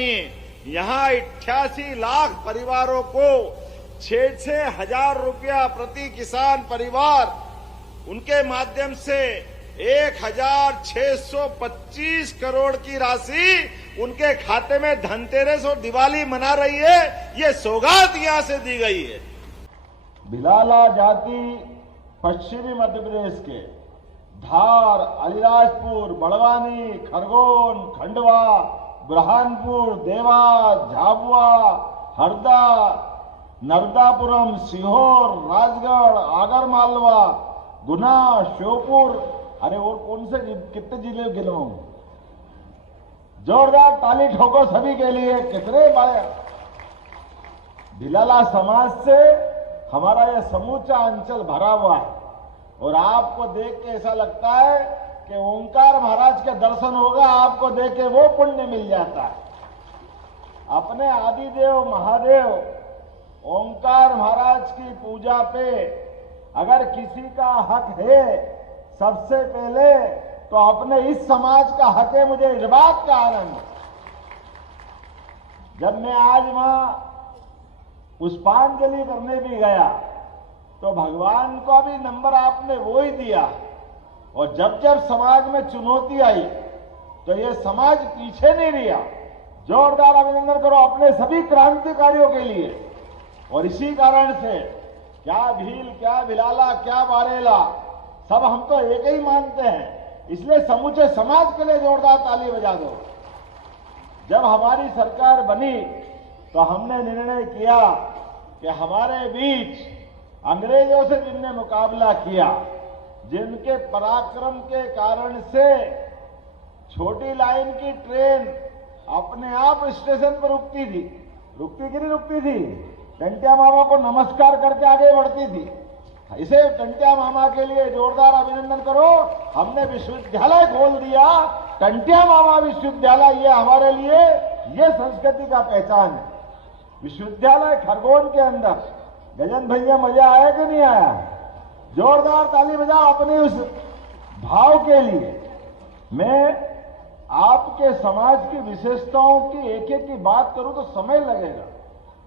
यहाँ 88 लाख परिवारों को 6-6 हजार रुपया प्रति किसान परिवार, उनके माध्यम से 1625 करोड़ की राशि उनके खाते में धनतेरस और दिवाली मना रही है। ये सौगात यहां से दी गई है। भिलाला जाति पश्चिमी मध्य प्रदेश के धार, अलीराजपुर, बड़वानी, खरगोन, खंडवा, बुरहानपुर, देवास, झाबुआ, हरदा, नर्मदापुरम, सीहोर, राजगढ़, आगरमालवा, गुना, श्योपुर, अरे और कौन से कितने जिले गिनवाऊं? जोरदार ताली ठोको सभी के लिए। कितने बड़े भिलाला समाज से हमारा यह समूचा अंचल भरा हुआ है और आपको देख के ऐसा लगता है कि ओंकार महाराज के दर्शन होगा, आपको देख के वो पुण्य मिल जाता है। अपने आदिदेव महादेव ओंकार महाराज की पूजा पे अगर किसी का हक है, सबसे पहले तो अपने इस समाज का हक है। मुझे इस बात का आनंद, जब मैं आज वहां पुष्पांजलि करने भी गया तो भगवान का भी नंबर आपने वो ही दिया, और जब जब समाज में चुनौती आई तो ये समाज पीछे नहीं रहा। जोरदार अभिनंदन करो अपने सभी क्रांतिकारियों के लिए। और इसी कारण से क्या भील, क्या भिलाला, क्या बारेला, सब हम तो एक ही मानते हैं। इसलिए समूचे समाज के लिए जोरदार ताली बजा दो। जब हमारी सरकार बनी तो हमने निर्णय किया कि हमारे बीच अंग्रेजों से जिनने मुकाबला किया, जिनके पराक्रम के कारण से छोटी लाइन की ट्रेन अपने आप स्टेशन पर रुकती थी, रुकती कि नहीं रुकती थी, टंटिया मामा को नमस्कार करके आगे बढ़ती थी। इसे टंटिया मामा के लिए जोरदार अभिनंदन करो। हमने विश्वविद्यालय खोल दिया, टंटिया मामा विश्वविद्यालय, ये हमारे लिए ये संस्कृति का पहचान है। विश्वविद्यालय खरगोन के अंदर, गजन भैया मजा आया कि नहीं आया? जोरदार ताली बजाओ अपने उस भाव के लिए। मैं आपके समाज की विशेषताओं की एक एक की बात करूं तो समय लगेगा,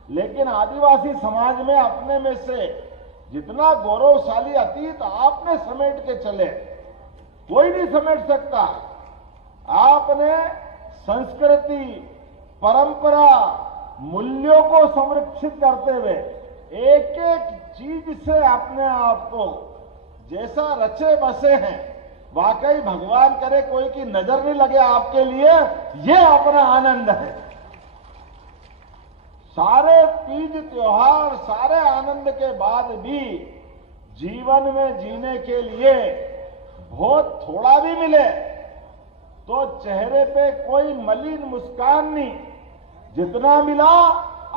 लेकिन आदिवासी समाज में अपने में से जितना गौरवशाली अतीत आपने समेट के चले, कोई नहीं समेट सकता। आपने संस्कृति, परंपरा, मूल्यों को संरक्षित करते हुए एक एक चीज से अपने आप को जैसा रचे बसे हैं, वाकई भगवान करे कोई की नजर नहीं लगे आपके लिए, ये अपना आनंद है। सारे तीज त्योहार, सारे आनंद के बाद भी जीवन में जीने के लिए बहुत थोड़ा भी मिले तो चेहरे पे कोई मलिन मुस्कान नहीं। जितना मिला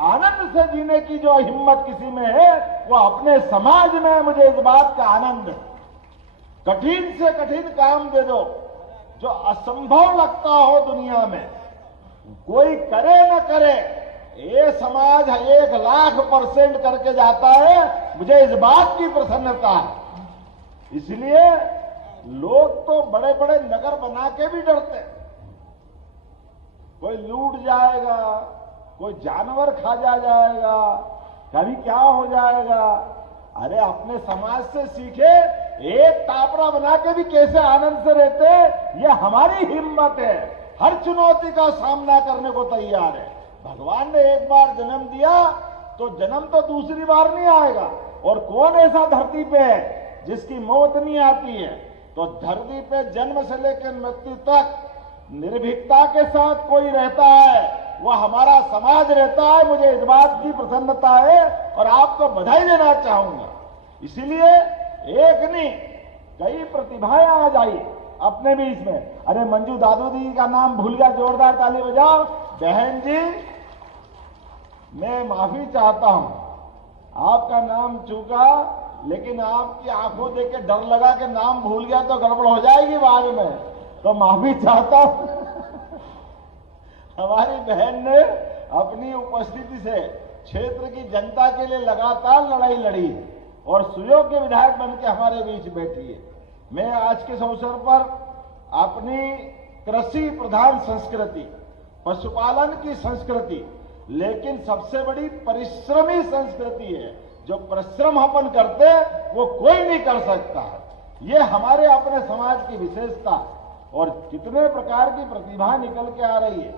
आनंद से जीने की जो हिम्मत किसी में है, वो अपने समाज में, मुझे इस बात का आनंद है। कठिन से कठिन काम दे दो, जो असंभव लगता हो दुनिया में, कोई करे न करे, ये समाज 1,00,000% करके जाता है। मुझे इस बात की प्रसन्नता है। इसलिए लोग तो बड़े बड़े नगर बना के भी डरते, कोई लूट जाएगा, कोई जानवर खा जाएगा, कभी क्या हो जाएगा। अरे अपने समाज से सीखे, एक टापरा बना के भी कैसे आनंद से रहते, ये हमारी हिम्मत है। हर चुनौती का सामना करने को तैयार है। भगवान ने एक बार जन्म दिया तो जन्म तो दूसरी बार नहीं आएगा। और कौन ऐसा धरती पे है जिसकी मौत नहीं आती है? तो धरती पे जन्म से लेकर मृत्यु तक निर्भीकता के साथ कोई रहता है, वह हमारा समाज रहता है। मुझे इस बात की प्रसन्नता है और आपको बधाई देना चाहूंगा। इसीलिए एक नहीं, कई प्रतिभाएं आज आई अपने बीच में। अरे मंजू दादू दी का नाम भूल गया, जोरदार ताली बजाओ। बहन जी, मैं माफी चाहता हूं, आपका नाम चूका, लेकिन आपकी आंखों देख के डर लगा कि नाम भूल गया तो गड़बड़ हो जाएगी बाद में, तो माफी चाहता हूं। हमारी बहन ने अपनी उपस्थिति से क्षेत्र की जनता के लिए लगातार लड़ाई लड़ी और सुयोग्य विधायक बनकर हमारे बीच बैठी है। मैं आज के अवसर पर अपनी कृषि प्रधान संस्कृति, पशुपालन की संस्कृति, लेकिन सबसे बड़ी परिश्रमी संस्कृति है। जो परिश्रम अपन करते वो कोई नहीं कर सकता। ये हमारे अपने समाज की विशेषता। और कितने प्रकार की प्रतिभा निकल के आ रही है।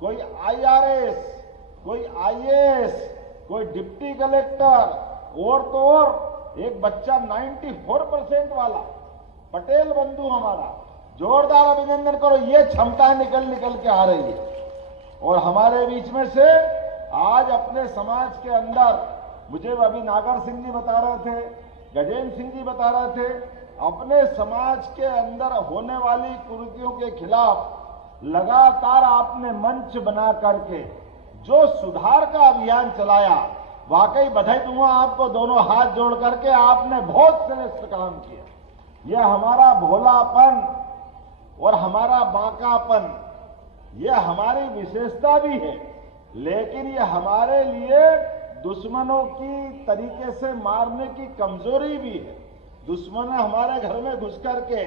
कोई IRS, कोई IAS, कोई डिप्टी कलेक्टर, और तो और एक बच्चा 94% वाला पटेल बंधु हमारा, जोरदार अभिनंदन करो। ये क्षमता निकल के आ रही है। और हमारे बीच में से आज अपने समाज के अंदर, मुझे अभी नागर सिंह जी बता रहे थे, गजेंद्र सिंह जी बता रहे थे, अपने समाज के अंदर होने वाली कुरीतियों के खिलाफ लगातार आपने मंच बना करके जो सुधार का अभियान चलाया, वाकई बधाई दूंगा आपको। दोनों हाथ जोड़ करके आपने बहुत श्रेष्ठ काम किया। यह हमारा भोलापन और हमारा बांकापन, यह हमारी विशेषता भी है, लेकिन यह हमारे लिए दुश्मनों की तरीके से मारने की कमजोरी भी है। दुश्मन हमारे घर में घुस करके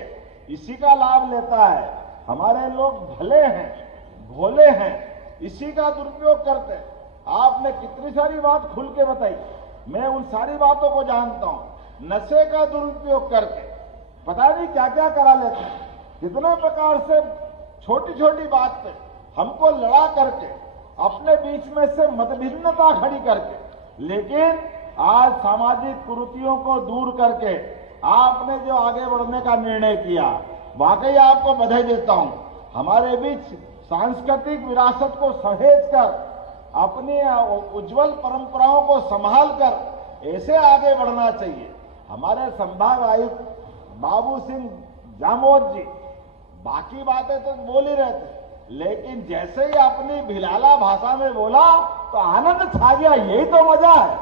इसी का लाभ लेता है। हमारे लोग भले हैं, भोले हैं, इसी का दुरुपयोग करते हैं। आपने कितनी सारी बात खुल के बताई, मैं उन सारी बातों को जानता हूं। नशे का दुरुपयोग करके पता नहीं क्या क्या करा लेते हैं। कितने प्रकार से छोटी छोटी बात पे हमको लड़ा करके, अपने बीच में से मतभिन्नता खड़ी करके, लेकिन आज सामाजिक कुरीतियों को दूर करके आपने जो आगे बढ़ने का निर्णय किया, वाकई आपको बधाई देता हूं। हमारे बीच सांस्कृतिक विरासत को सहेज कर, अपनी उज्जवल परंपराओं को संभाल कर ऐसे आगे बढ़ना चाहिए। हमारे संभाग आयुक्त बाबू सिंह जामोद जी बाकी बातें तो बोल ही रहे थे, लेकिन जैसे ही अपनी भिलाला भाषा में बोला तो आनंद छा गया। यही तो मजा है।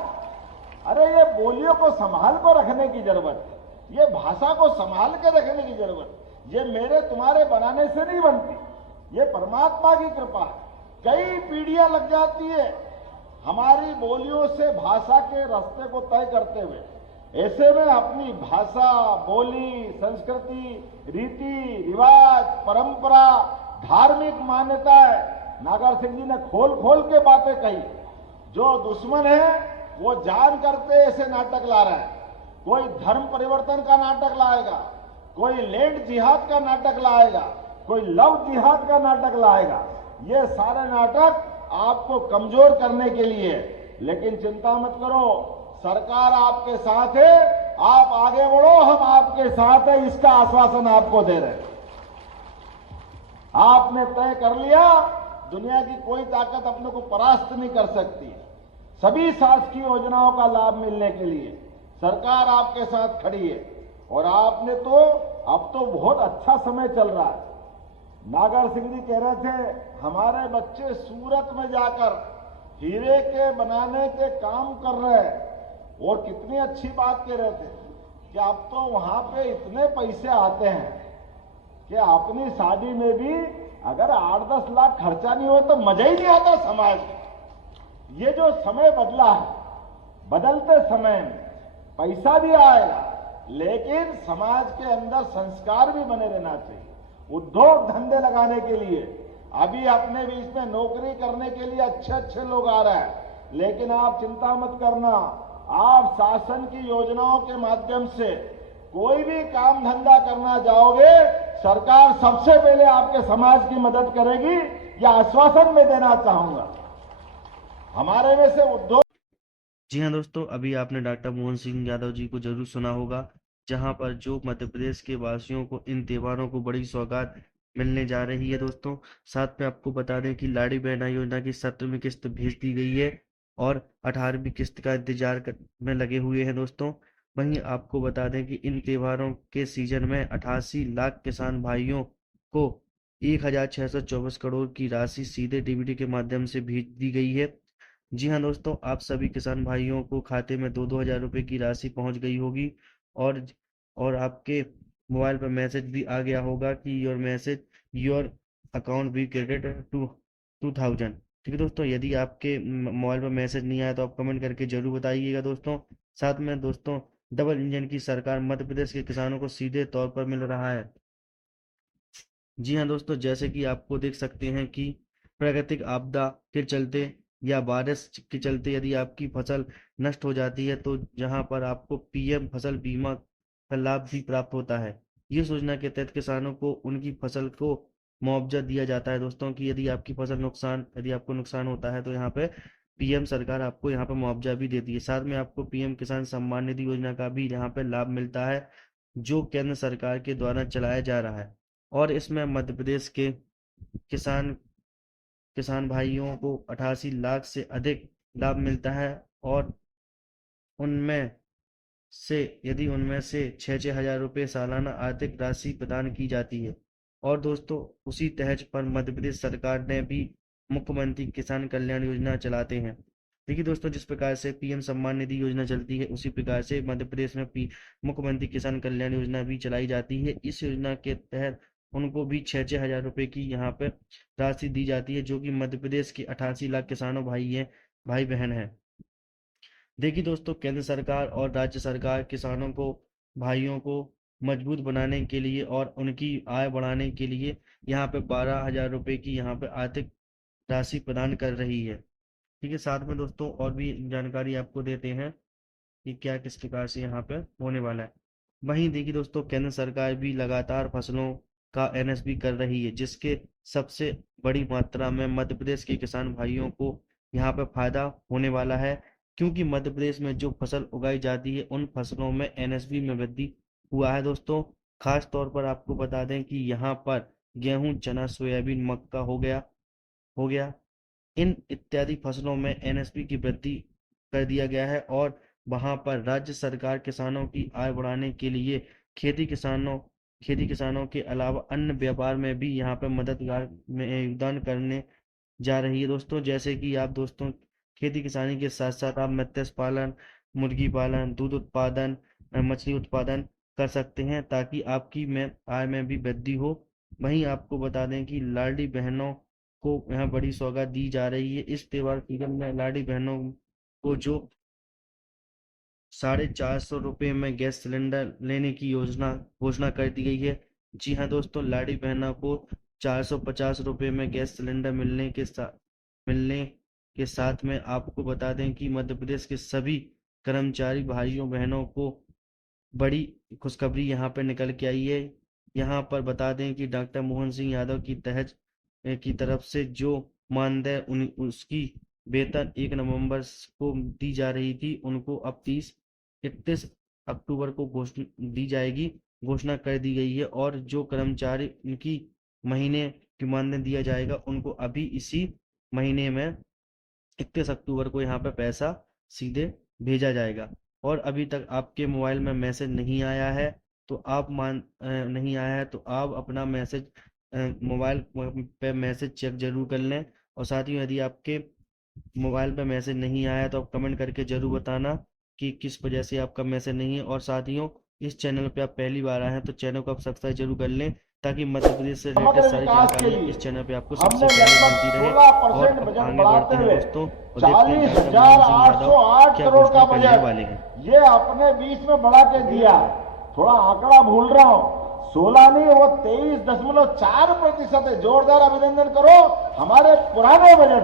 अरे ये बोलियों को संभाल को रखने की जरूरत है, ये भाषा को संभाल के रखने की जरूरत है। ये मेरे तुम्हारे बनाने से नहीं बनती, ये परमात्मा की कृपा है। कई पीढ़ियां लग जाती है हमारी बोलियों से भाषा के रास्ते को तय करते हुए। ऐसे में अपनी भाषा, बोली, संस्कृति, रीति रिवाज, परंपरा, धार्मिक मान्यताएं नागर सिंह जी ने खोल खोल के बातें कही। जो दुश्मन है वो जान करते ऐसे नाटक ला रहा है। कोई धर्म परिवर्तन का नाटक लाएगा, कोई लैंड जिहाद का नाटक लाएगा, कोई लव जिहाद का नाटक लाएगा। ये सारे नाटक आपको कमजोर करने के लिए। लेकिन चिंता मत करो, सरकार आपके साथ है, आप आगे बढ़ो, हम आपके साथ है, इसका आश्वासन आपको दे रहे हैं। आपने तय कर लिया, दुनिया की कोई ताकत अपने को परास्त नहीं कर सकती। सभी शासकीय योजनाओं का लाभ मिलने के लिए सरकार आपके साथ खड़ी है। और आपने तो अब तो बहुत अच्छा समय चल रहा है। नागर सिंह जी कह रहे थे हमारे बच्चे सूरत में जाकर हीरे के बनाने के काम कर रहे हैं, और कितनी अच्छी बात कह रहे थे कि अब तो वहां पे इतने पैसे आते हैं कि अपनी शादी में भी अगर 8-10 लाख खर्चा नहीं हो तो मजा ही नहीं आता समाज में। ये जो समय बदला है, बदलते समय में पैसा भी आएगा, लेकिन समाज के अंदर संस्कार भी बने रहना चाहिए। उद्योग धंधे लगाने के लिए अभी अपने बीच में नौकरी करने के लिए अच्छे अच्छे लोग आ रहे हैं, लेकिन आप चिंता मत करना, आप शासन की योजनाओं के माध्यम से कोई भी काम धंधा करना जाओगे, सरकार सबसे पहले आपके समाज की मदद करेगी। यह आश्वासन मैं देना चाहूंगा। हमारे में से उद्योग। जी हाँ दोस्तों, अभी आपने डॉक्टर मोहन सिंह यादव जी को जरूर सुना होगा, जहां पर जो मध्य प्रदेश के वासियों को इन त्योहारों को बड़ी सौगात मिलने जा रही है। दोस्तों साथ में आपको बता दें कि लाड़ी बहना योजना की 17वीं किस्त भेज दी गई है और 18वीं किस्त का इंतजार में लगे हुए हैं। दोस्तों वहीं आपको बता दें कि इन त्योहारों के सीजन में 88 लाख किसान भाइयों को 1624 करोड़ की राशि सीधे डीबीटी के माध्यम से भेज दी गई है। जी हाँ दोस्तों, आप सभी किसान भाइयों को खाते में 2-2 हजार रुपये की राशि पहुंच गई होगी और आपके मोबाइल पर मैसेज भी आ गया होगा कि your account be credit to 2000। ठीक है दोस्तों, यदि आपके मोबाइल पर मैसेज नहीं आया तो आप कमेंट करके जरूर बताइएगा दोस्तों। साथ में दोस्तों डबल इंजन की सरकार मध्य प्रदेश के किसानों को सीधे तौर पर मिल रहा है। जी हाँ दोस्तों, जैसे कि आपको देख सकते हैं कि प्राकृतिक आपदा के चलते या बारिश के चलते यदि आपकी फसल नष्ट हो जाती है तो जहां पर आपको पीएम फसल बीमा का लाभ भी प्राप्त होता है। ये योजना के तहत किसानों को उनकी फसल को मुआवजा दिया जाता है दोस्तों कि यदि आपको नुकसान होता है तो यहाँ पे पीएम सरकार आपको यहाँ पे मुआवजा भी देती है। साथ में आपको पीएम किसान सम्मान निधि योजना का भी यहाँ पे लाभ मिलता है जो केंद्र सरकार के द्वारा चलाया जा रहा है। और इसमें मध्य प्रदेश के किसान किसान भाइयों को 88 लाख से अधिक लाभ मिलता है और उनमें उनमें से 6-6 हजार रुपये सालाना आर्थिक राशि प्रदान की जाती है। और दोस्तों उसी तहज पर मध्य प्रदेश सरकार ने भी मुख्यमंत्री किसान कल्याण योजना चलाते हैं। देखिए दोस्तों, जिस प्रकार से पीएम सम्मान निधि योजना चलती है उसी प्रकार से मध्य प्रदेश में मुख्यमंत्री किसान कल्याण योजना भी चलाई जाती है। इस योजना के तहत उनको भी 6-6 हजार रुपये की यहाँ पे राशि दी जाती है जो कि मध्य प्रदेश के 88 लाख किसानों भाई बहन हैं। देखिए दोस्तों, केंद्र सरकार और राज्य सरकार किसानों को भाइयों को मजबूत बनाने के लिए और उनकी आय बढ़ाने के लिए यहाँ पे 12,000 रुपये की यहाँ पे आर्थिक राशि प्रदान कर रही है। ठीक है, साथ में दोस्तों और भी जानकारी आपको देते हैं कि क्या किस प्रकार से यहाँ पे होने वाला है। वहीं देखिए दोस्तों, केंद्र सरकार भी लगातार फसलों का एनएसपी कर रही है जिसके सबसे बड़ी मात्रा में मध्य प्रदेश के किसान भाइयों को यहाँ पे फायदा होने वाला है क्योंकि मध्य प्रदेश में जो फसल उगाई जाती है उन फसलों में एनएसपी में वृद्धि हुआ है। दोस्तों खास तौर पर आपको बता दें कि यहाँ पर गेहूं, चना, सोयाबीन, मक्का हो गया इन इत्यादि फसलों में एनएसपी की वृद्धि कर दिया गया है और वहां पर राज्य सरकार किसानों की आय बढ़ाने के लिए खेती किसानों के अलावा अन्य व्यापार में भी यहाँ पर मददगार में योगदान करने जा रही है। दोस्तों जैसे कि आप दोस्तों खेती किसानी के साथ साथ आप मत्स्य पालन, मुर्गी पालन, दूध उत्पादन, मछली उत्पादन कर सकते हैं ताकि आपकी आय में भी वृद्धि हो। वहीं आपको बता दें कि लाडली बहनों को यहाँ बड़ी सौगात दी जा रही है। इस त्योहार सीजन में लाडली बहनों को जो 450 रुपये में गैस सिलेंडर लेने की घोषणा कर दी गई है। जी हाँ दोस्तों, लाडली बहनों को 450 रुपये में गैस सिलेंडर मिलने के साथ में आपको बता दें कि मध्य प्रदेश के सभी कर्मचारी भाइयों बहनों को बड़ी खुशखबरी यहाँ पर निकल के आई है। यहाँ पर बता दें कि डॉक्टर मोहन सिंह यादव की तरफ से जो मानदेय उसकी वेतन 1 नवंबर को दी जा रही थी उनको अब 31 अक्टूबर को घोषणा कर दी गई है और जो कर्मचारी उनकी महीने की मानदेय दिया जाएगा उनको अभी इसी महीने में 31 अक्टूबर को यहाँ पे पैसा सीधे भेजा जाएगा। और अभी तक आपके मोबाइल में मैसेज नहीं आया है तो आप अपना मैसेज मोबाइल पे मैसेज चेक जरूर कर लें। और साथ ही यदि आपके मोबाइल पे मैसेज नहीं आया तो आप कमेंट करके जरूर बताना कि किस वजह से आपका मैसेज नहीं है। और साथियों, इस चैनल पे आप पहली बार आए हैं तो चैनल को आप सब्सक्राइब जरूर कर लें ताकि मध्य प्रदेश से रिलेटेड सारी जानकारी इस चैनल पे आपको सबसे पहले मिलती रहे। और अब आगे बढ़ते हैं दोस्तों और देखते हैं डॉक्टर मोहन सिंह यादव क्या घोषणा करने वाले हैं। ये अपने बीच में बढ़ा के दिया, थोड़ा आंकड़ा भूल रहा हूँ, 16 नहीं वो 23.4% है। जोरदार अभिनंदन करो हमारे पुराने बजट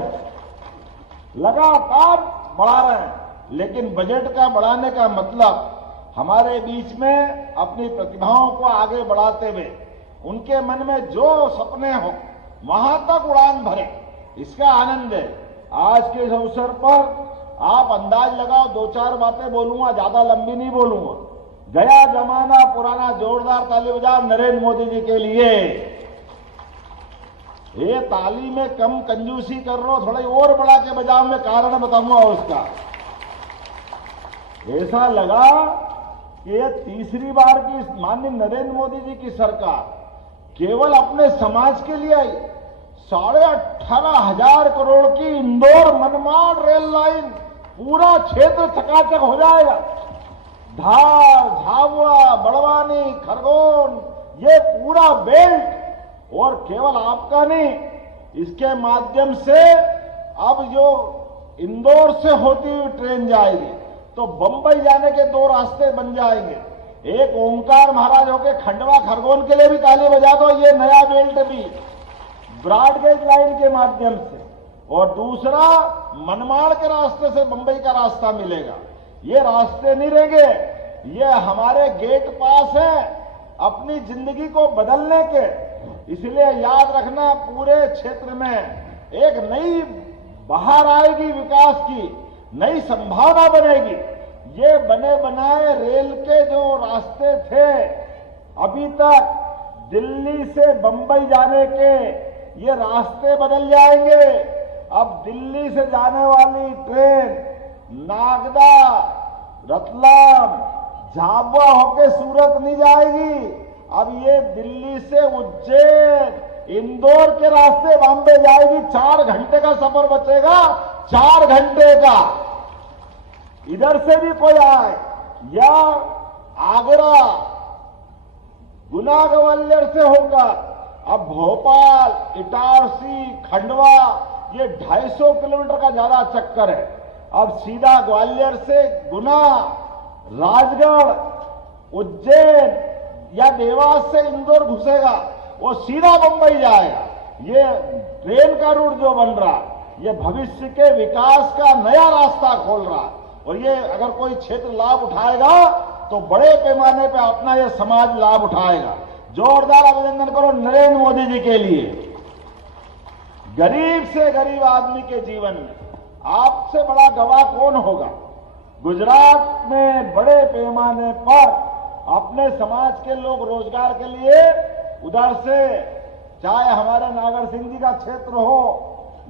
लगातार बढ़ा रहे हैं। लेकिन बजट का बढ़ाने का मतलब हमारे बीच में अपनी प्रतिभाओं को आगे बढ़ाते हुए उनके मन में जो सपने हो वहां तक उड़ान भरे, इसका आनंद है। आज के इस अवसर पर आप अंदाज लगाओ, 2-4 बातें बोलूंगा, ज्यादा लंबी नहीं बोलूंगा। गया जमाना पुराना, जोरदार ताली बजाओ नरेंद्र मोदी जी के लिए। ये ताली में कम कंजूसी कर रहे हो, थोड़ा और बढ़ा के बजाओ, मैं कारण बताऊंगा उसका। ऐसा लगा कि ये तीसरी बार की माननीय नरेंद्र मोदी जी की सरकार केवल अपने समाज के लिए आई। 18,500 करोड़ की इंदौर मनमाड़ रेल लाइन, पूरा क्षेत्र चकाचक हो जाएगा। धार, झाबुआ, बड़वानी, खरगोन, ये पूरा बेल्ट, और केवल आपका नहीं, इसके माध्यम से अब जो इंदौर से होती हुई ट्रेन जाएगी तो बंबई जाने के 2 रास्ते बन जाएंगे। एक ओंकार महाराज होके खंडवा खरगोन के लिए भी ताली बजा दो। ये नया बेल्ट भी ब्रॉड गेज लाइन के माध्यम से, और दूसरा मनमाड़ के रास्ते से बंबई का रास्ता मिलेगा। ये रास्ते नहीं रहेंगे, ये हमारे गेट पास है अपनी जिंदगी को बदलने के। इसलिए याद रखना, पूरे क्षेत्र में एक नई बहार आएगी, विकास की नई संभावना बनेगी। ये बने बनाए रेल के जो रास्ते थे अभी तक दिल्ली से बंबई जाने के, ये रास्ते बदल जाएंगे। अब दिल्ली से जाने वाली ट्रेन नागदा, रतलाम, झाबुआ होके सूरत नहीं जाएगी। अब ये दिल्ली से उज्जैन, इंदौर के रास्ते बॉम्बे जाएगी। 4 घंटे का सफर बचेगा, 4 घंटे का। इधर से भी कोई आए या आगरा, गुना ग्वालियर से होकर अब भोपाल, इटारसी, खंडवा, ये 250 किलोमीटर का ज्यादा चक्कर है। अब सीधा ग्वालियर से गुना, राजगढ़, उज्जैन या देवास से इंदौर घुसेगा, वो सीधा बंबई जाएगा। ये ट्रेन का रूट जो बन रहा, ये भविष्य के विकास का नया रास्ता खोल रहा। और ये अगर कोई क्षेत्र लाभ उठाएगा तो बड़े पैमाने पे अपना ये समाज लाभ उठाएगा। जोरदार अभिनंदन करो नरेंद्र मोदी जी के लिए। गरीब से गरीब आदमी के जीवन में आपसे बड़ा गवाह कौन होगा? गुजरात में बड़े पैमाने पर अपने समाज के लोग रोजगार के लिए उधर से, चाहे हमारे नागर सिंह जी का क्षेत्र हो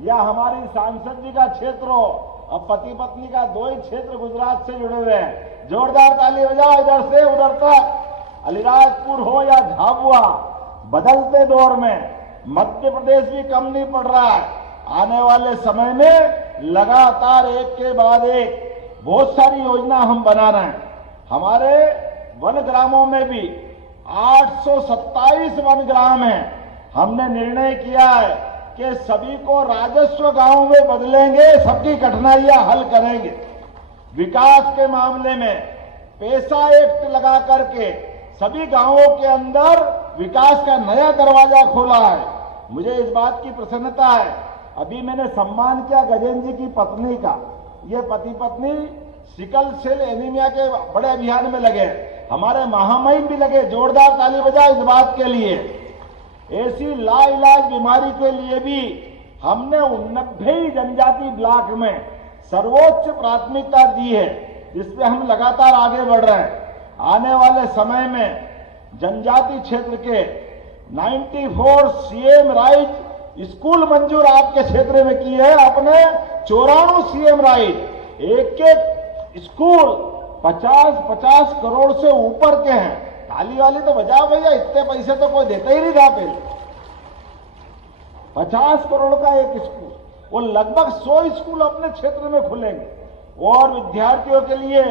या हमारी सांसद जी का क्षेत्र हो, अब पति पत्नी का 2 ही क्षेत्र गुजरात से जुड़े हुए हैं। जोरदार ताली बजाओ इधर से उधर तक, अलीराजपुर हो या झाबुआ। बदलते दौर में मध्य प्रदेश भी कम नहीं पड़ रहा है। आने वाले समय में लगातार एक के बाद एक बहुत सारी योजना हम बना रहे हैं। हमारे वन ग्रामों में भी 827 वन ग्राम हैं। हमने निर्णय किया है कि सभी को राजस्व गांव में बदलेंगे, सबकी कठिनाइयां हल करेंगे। विकास के मामले में पैसा एक्ट लगा करके सभी गांवों के अंदर विकास का नया दरवाजा खोला है। मुझे इस बात की प्रसन्नता है, अभी मैंने सम्मान किया गजेंद्र जी की पत्नी का। ये पति पत्नी सिकल सेल एनीमिया के बड़े अभियान में लगे, हमारे महामहिम भी लगे। जोरदार ताली बजाओ इस बात के लिए। ऐसी लाइलाज बीमारी के लिए भी हमने 90 जनजाति ब्लॉक में सर्वोच्च प्राथमिकता दी है, जिसपे हम लगातार आगे बढ़ रहे हैं। आने वाले समय में जनजाति क्षेत्र के 94 सीएम राइट स्कूल मंजूर आपके क्षेत्र में किए हैं। अपने 94 सीएम राइट, एक स्कूल 50-50 करोड़ से ऊपर के हैं। ताली वाली तो बजाओ भैया, इतने पैसे तो कोई देता ही नहीं था पहले। 50 करोड़ का एक स्कूल, वो लगभग 100 स्कूल अपने क्षेत्र में खुलेंगे। और विद्यार्थियों के लिए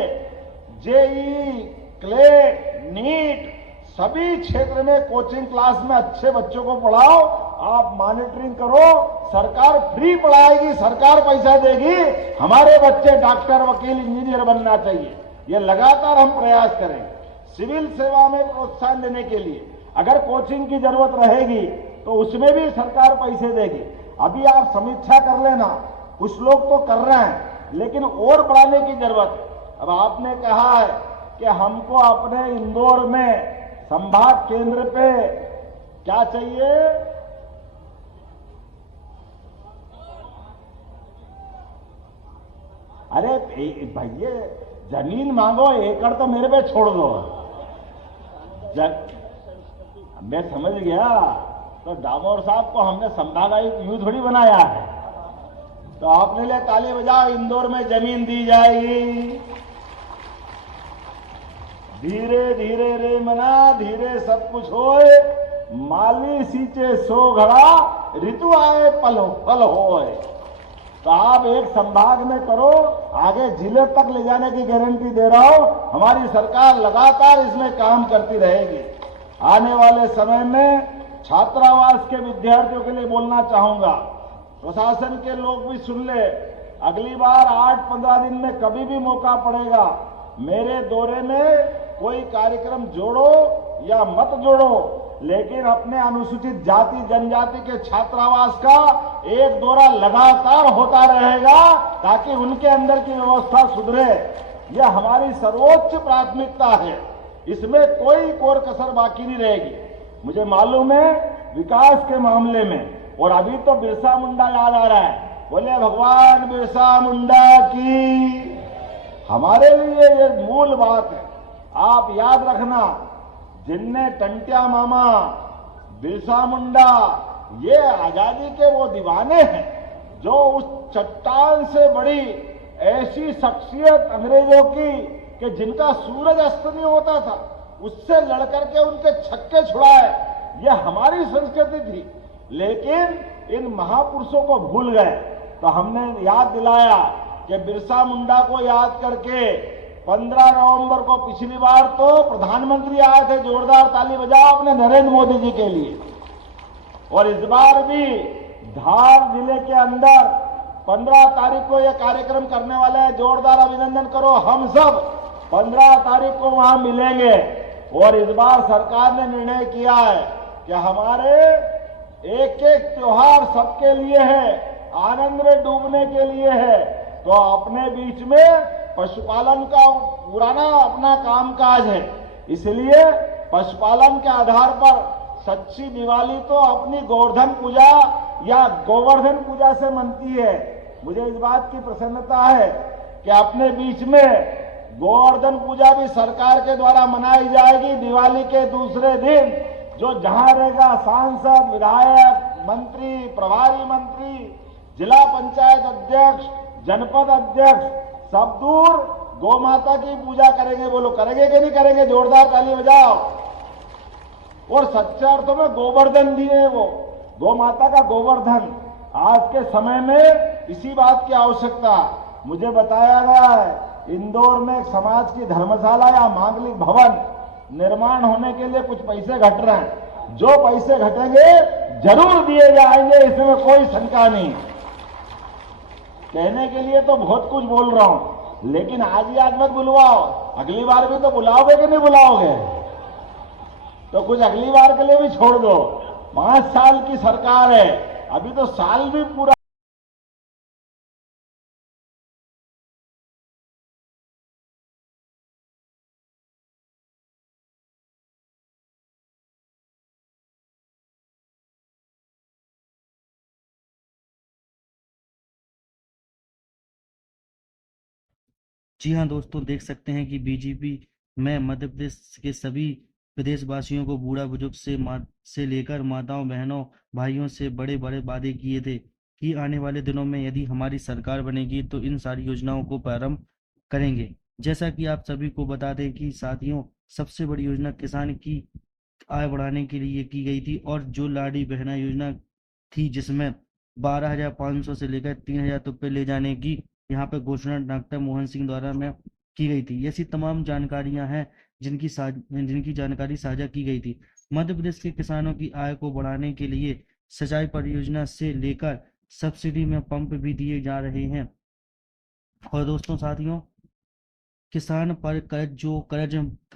जेईई, क्लेट, नीट, सभी क्षेत्र में कोचिंग क्लास में अच्छे बच्चों को पढ़ाओ। आप मॉनिटरिंग करो, सरकार फ्री पढ़ाएगी, सरकार पैसा देगी। हमारे बच्चे डॉक्टर, वकील, इंजीनियर बनना चाहिए। ये लगातार हम प्रयास करेंगे। सिविल सेवा में प्रोत्साहन देने के लिए अगर कोचिंग की जरूरत रहेगी तो उसमें भी सरकार पैसे देगी। अभी आप समीक्षा कर लेना, कुछ लोग तो कर रहे हैं लेकिन और बढ़ाने की जरूरत है। अब आपने कहा है कि हमको अपने इंदौर में संभाग केंद्र पे क्या चाहिए? अरे भैया जमीन मांगो, एकड़ तो मेरे पे छोड़ दो। मैं समझ गया, तो डामोर साहब को हमने संभागायुक्त यूं थोड़ी बनाया है। तो आपने लिए ताली बजाओ, इंदौर में जमीन दी जाएगी। धीरे धीरे रे मना, धीरे सब कुछ होए। माली सींचे सो घड़ा, ऋतु आए फल होए। तो आप एक संभाग में करो, आगे जिले तक ले जाने की गारंटी दे रहा हूं। हमारी सरकार लगातार इसमें काम करती रहेगी। आने वाले समय में छात्रावास के विद्यार्थियों के लिए बोलना चाहूंगा, प्रशासन के लोग भी सुन ले। अगली बार 8-15 दिन में कभी भी मौका पड़ेगा, मेरे दौरे में कोई कार्यक्रम जोड़ो या मत जोड़ो, लेकिन अपने अनुसूचित जाति जनजाति के छात्रावास का एक दौरा लगातार होता रहेगा ताकि उनके अंदर की व्यवस्था सुधरे। यह हमारी सर्वोच्च प्राथमिकता है, इसमें कोई कोर कसर बाकी नहीं रहेगी। मुझे मालूम है विकास के मामले में, और अभी तो बिरसा मुंडा याद आ रहा है, बोले भगवान बिरसा मुंडा की। हमारे लिए ये मूल बात है, आप याद रखना, जिनने टंटिया मामा, बिरसा मुंडा, ये आजादी के वो दीवाने हैं जो उस चट्टान से बड़ी ऐसी शख्सियत अंग्रेजों की कि जिनका सूरज अस्त नहीं होता था, उससे लड़कर के उनके छक्के छुड़ाए। यह हमारी संस्कृति थी, लेकिन इन महापुरुषों को भूल गए। तो हमने याद दिलाया कि बिरसा मुंडा को याद करके 15 नवंबर को पिछली बार तो प्रधानमंत्री आए थे, जोरदार ताली बजाओ अपने नरेंद्र मोदी जी के लिए। और इस बार भी धार जिले के अंदर 15 तारीख को यह कार्यक्रम करने वाले हैं, जोरदार अभिनंदन करो। हम सब 15 तारीख को वहां मिलेंगे। और इस बार सरकार ने निर्णय किया है कि हमारे एक एक त्योहार सबके लिए है, आनंद में डूबने के लिए है। तो अपने बीच में पशुपालन का पुराना अपना कामकाज है, इसलिए पशुपालन के आधार पर सच्ची दिवाली तो अपनी गोवर्धन पूजा या गोवर्धन पूजा से मनती है। मुझे इस बात की प्रसन्नता है कि अपने बीच में गोवर्धन पूजा भी सरकार के द्वारा मनाई जाएगी। दिवाली के दूसरे दिन जो जहां रहेगा सांसद, विधायक, मंत्री, प्रभारी मंत्री, जिला पंचायत अध्यक्ष, जनपद अध्यक्ष, सब दूर गौ माता की पूजा करेंगे। बोलो करेंगे कि नहीं करेंगे? जोरदार ताली बजाओ। और सच्चे अर्थों में गोवर्धन दिए, वो गौ माता का गोवर्धन। आज के समय में इसी बात की आवश्यकता। मुझे बताया गया है इंदौर में एक समाज की धर्मशाला या मांगलिक भवन निर्माण होने के लिए कुछ पैसे घट रहे हैं। जो पैसे घटेंगे जरूर दिए जाएंगे, इसमें कोई शंका नहीं। कहने के लिए तो बहुत कुछ बोल रहा हूं, लेकिन आज ही आज मत बुलवाओ, अगली बार भी तो बुलाओगे कि नहीं बुलाओगे? तो कुछ अगली बार के लिए भी छोड़ दो। 5 साल की सरकार है, अभी तो साल भी पूरा। जी हाँ दोस्तों, देख सकते हैं कि बीजेपी में मध्य प्रदेश के सभी प्रदेशवासियों को बूढ़ा बुजुर्ग से लेकर माताओं बहनों भाइयों से बड़े बड़े वादे किए थे कि आने वाले दिनों में यदि हमारी सरकार बनेगी तो इन सारी योजनाओं को प्रारंभ करेंगे। जैसा कि आप सभी को बता दें कि साथियों, सबसे बड़ी योजना किसान की आय बढ़ाने के लिए की गई थी, और जो लाडली बहना योजना थी जिसमें 12,500 से लेकर 3,000 रुपये ले जाने की यहाँ पे घोषणा डॉक्टर मोहन सिंह द्वारा में की गई थी। ऐसी तमाम जानकारियां हैं जिनकी जानकारी साझा की गई थी। मध्य प्रदेश के किसानों की आय को बढ़ाने के लिए सिंचाई परियोजना से लेकर सब्सिडी में पंप भी दिए जा रहे हैं। और दोस्तों साथियों, किसान पर कर्ज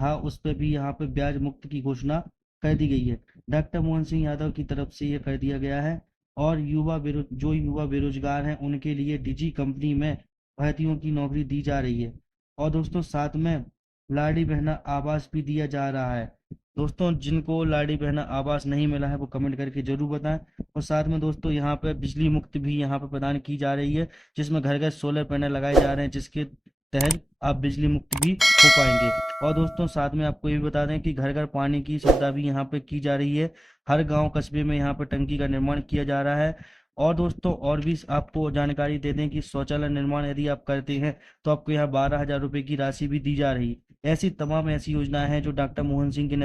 था उस पर भी यहाँ पे ब्याज मुक्त की घोषणा कर दी गई है। डॉक्टर मोहन सिंह यादव की तरफ से ये कर दिया गया है। और युवा बेरोजगार हैं उनके लिए डिजी कंपनी में भर्तियों की नौकरी दी जा रही है। और दोस्तों साथ में लाडली बहना आवास भी दिया जा रहा है। दोस्तों जिनको लाडली बहना आवास नहीं मिला है वो कमेंट करके जरूर बताएं। और साथ में दोस्तों यहाँ पे बिजली मुक्त भी यहाँ पे प्रदान की जा रही है, जिसमें घर घर सोलर पैनल लगाए जा रहे हैं, जिसके तहत आप बिजली मुक्त भी हो पाएंगे। और दोस्तों साथ में आपको ये भी बता दें कि घर घर पानी की सुविधा भी यहाँ पे की जा रही है। हर गांव कस्बे में यहाँ पे टंकी का निर्माण किया जा रहा है। और दोस्तों और भी आपको जानकारी दे दें कि शौचालय निर्माण यदि आप करते हैं तो आपको यहाँ 12,000 रुपये की राशि भी दी जा रही है। ऐसी तमाम ऐसी योजनाएं हैं जो डॉक्टर मोहन सिंह के